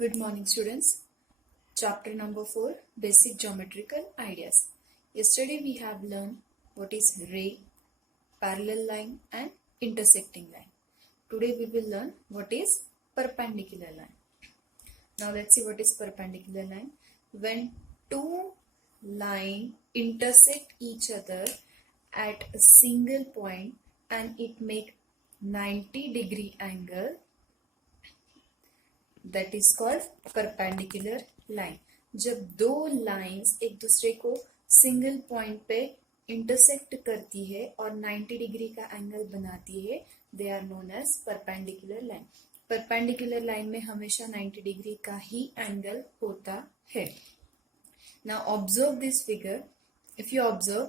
Good morning, students. Chapter number 4, Basic Geometrical Ideas. Yesterday we have learned what is ray, parallel line and intersecting line. Today we will learn what is perpendicular line. Now let's see what is perpendicular line. When two lines intersect each other at a single point and it make 90-degree angle, that is called perpendicular line. जब दो lines एक दूसरे को single point पे intersect करती है और 90 degree का एंगल बनाती है, they are known as perpendicular line. Perpendicular line में हमेशा 90 डिग्री का ही एंगल होता है. Now observe this figure. If you observe,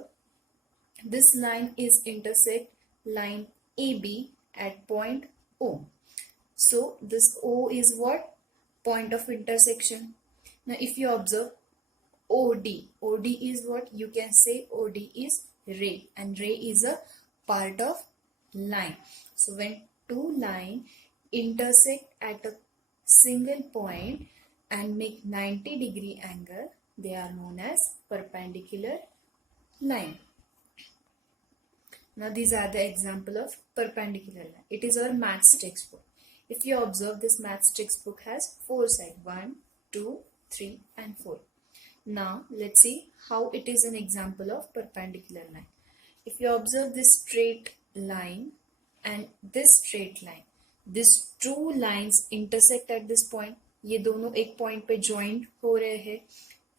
this line is intersect line AB at point O. So this O is what? Point of intersection. Now if you observe OD is what? You can say OD is ray, and ray is a part of line. So when two lines intersect at a single point and make 90-degree angle, they are known as perpendicular line. Now these are the example of perpendicular line. It is our maths textbook. If you observe, this maths textbook has 4 sides, 1, 2, 3 and 4. Now let's see how it is an example of perpendicular line. If you observe this straight line and this straight line, these two lines intersect at this point. ये दोनों एक point पे joint हो रहे हैं,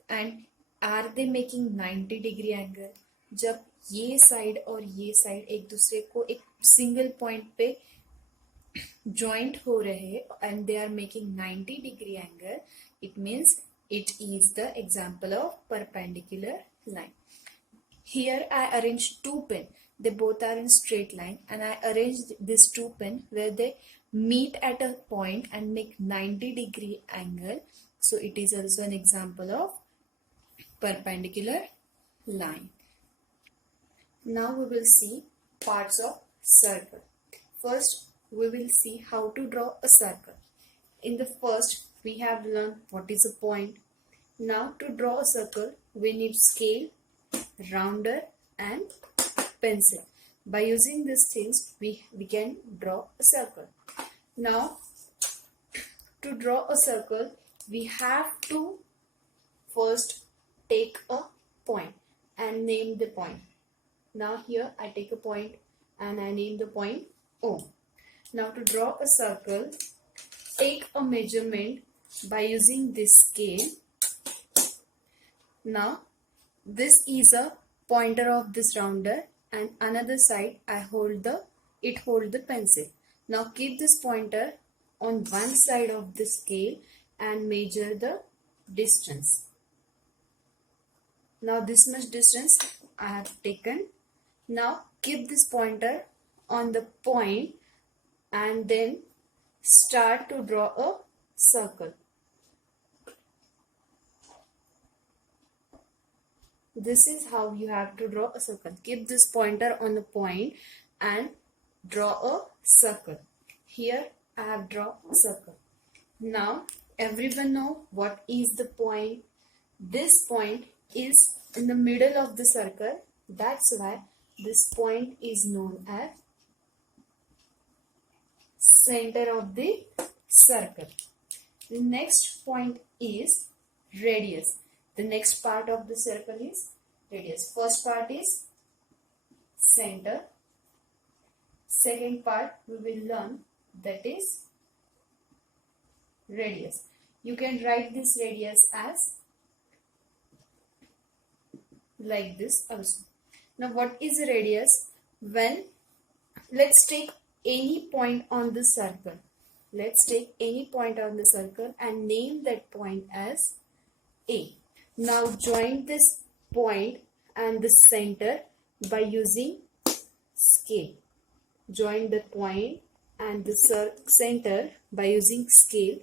and are they making 90 degree angle? जब ये side और ये साइड एक दूसरे को एक सिंगल पॉइंट पे joint हो रहे and they are making 90 degree angle, it means it is the example of perpendicular line. Here I arranged two pins. They both are in straight line, and I arranged these two pins where they meet at a point and make 90 degree angle. So it is also an example of perpendicular line. Now we will see parts of circle. First, we will see how to draw a circle. In the first, we have learned what is a point. Now to draw a circle, we need scale, rounder and pencil. By using these things, we can draw a circle. Now, to draw a circle, we have to first take a point and name the point. Now here I take a point and I name the point O. Now to draw a circle, take a measurement by using this scale. Now this is a pointer of this rounder, and another side I hold the pencil. Now keep this pointer on one side of the scale and measure the distance. Now this much distance I have taken. Now keep this pointer on the point and then start to draw a circle. This is how you have to draw a circle. Keep this pointer on the point and draw a circle. Here I have drawn a circle. Now everyone know what is the point. This point is in the middle of the circle. That's why this point is known as center of the circle. The next point is radius. The next part of the circle is radius. First part is center. Second part we will learn, that is radius. You can write this radius as like this also. Now what is radius? When, let's take any point on the circle. Let's take any point on the circle and name that point as A. Now join this point and the center by using scale. Join the point and the center by using scale.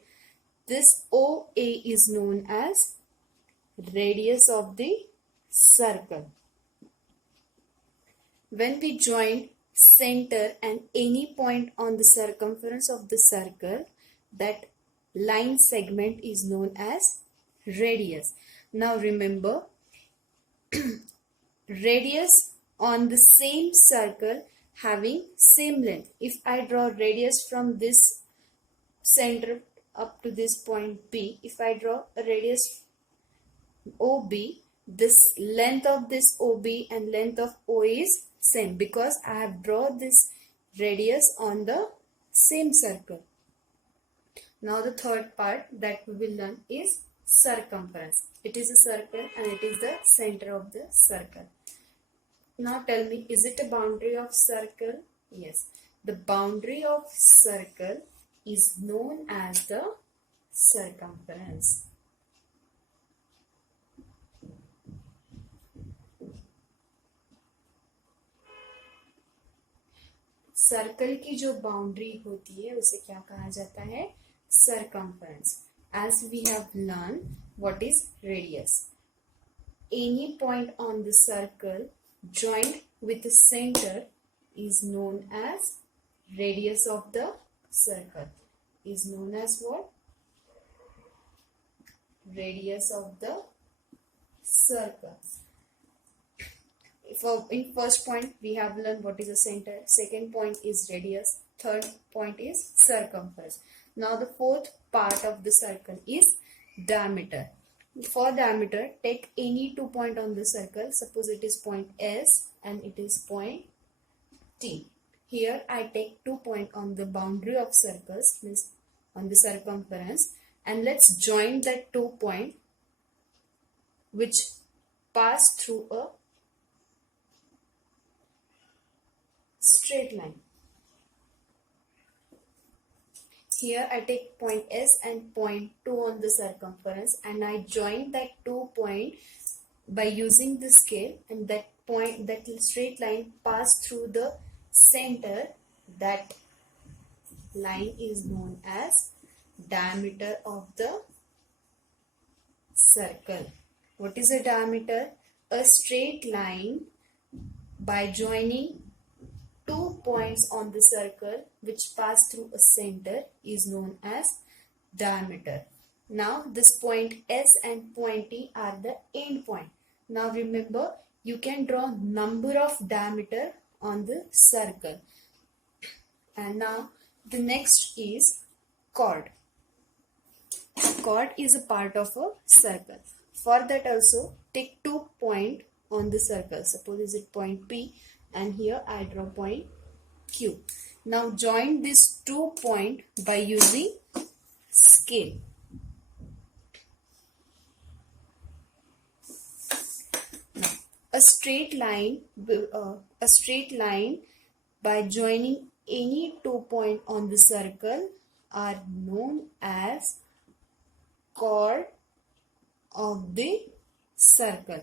This OA is known as radius of the circle. When we join center and any point on the circumference of the circle, that line segment is known as radius. Now remember, radius on the same circle having same length. If I draw radius from this center up to this point P, if I draw a radius OB, this length of this OB and length of O is same because I have drawn this radius on the same circle. Now the third part that we will learn is circumference. It is a circle and it is the center of the circle. Now tell me, is it a boundary of circle? Yes. The boundary of circle is known as the circumference. Circle की जो boundary होती है उसे क्या कहा जाता है? Circumference. As we have learned what is radius. Any point on the circle joined with the center is known as radius of the circle. Is known as what? Radius of the circle. In first point we have learned what is the center, second point is radius, third point is circumference. Now the fourth part of the circle is diameter. For diameter, take any 2 points on the circle. Suppose it is point S and it is point T. Here I take 2 points on the boundary of circles, means on the circumference, and let's join that 2 points which pass through a straight line. Here I take point S and point 2 on the circumference and I join that 2 points by using the scale, and that point, that straight line pass through the center. That line is known as diameter of the circle. What is a diameter? A straight line by joining 2 points on the circle which pass through a center is known as diameter. Now this point S and point T are the end point. Now remember, you can draw number of diameter on the circle. And now the next is chord. Chord is a part of a circle. For that also take 2 points on the circle. Suppose is it point P and here I draw point Q. Now join these 2 points by using scale. Now, a straight line by joining any 2 points on the circle are known as chord of the circle.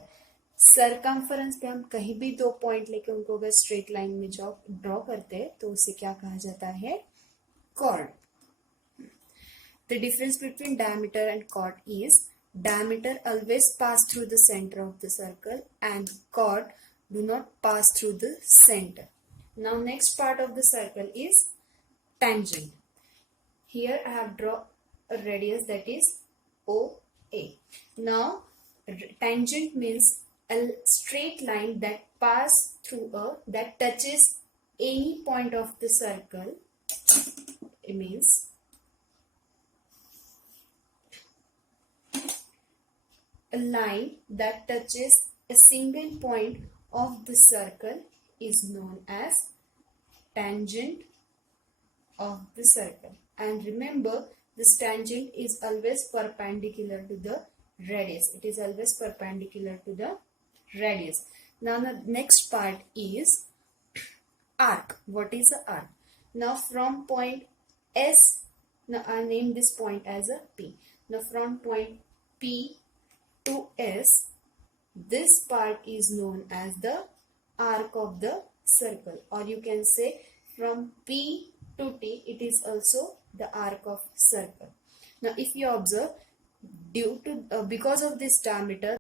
Circumference पे हम कहीं भी 2 point लेके उनको अगर straight line में draw करते हैं तो उसे क्या कहा जाता है? chord. The difference between diameter and chord is diameter always pass through the center of the circle and chord do not pass through the center. Now next part of the circle is tangent. Here I have drawn a radius that is OA. Now tangent means a straight line that that touches any point of the circle. It means a line that touches a single point of the circle is known as tangent of the circle. And remember, this tangent is always perpendicular to the radius. It is always perpendicular to the radius. Now the next part is arc. What is an arc? Now from point S, now I name this point as a P. Now from point P to S, this part is known as the arc of the circle, or you can say from P to T, it is also the arc of circle. Now if you observe, because of this diameter,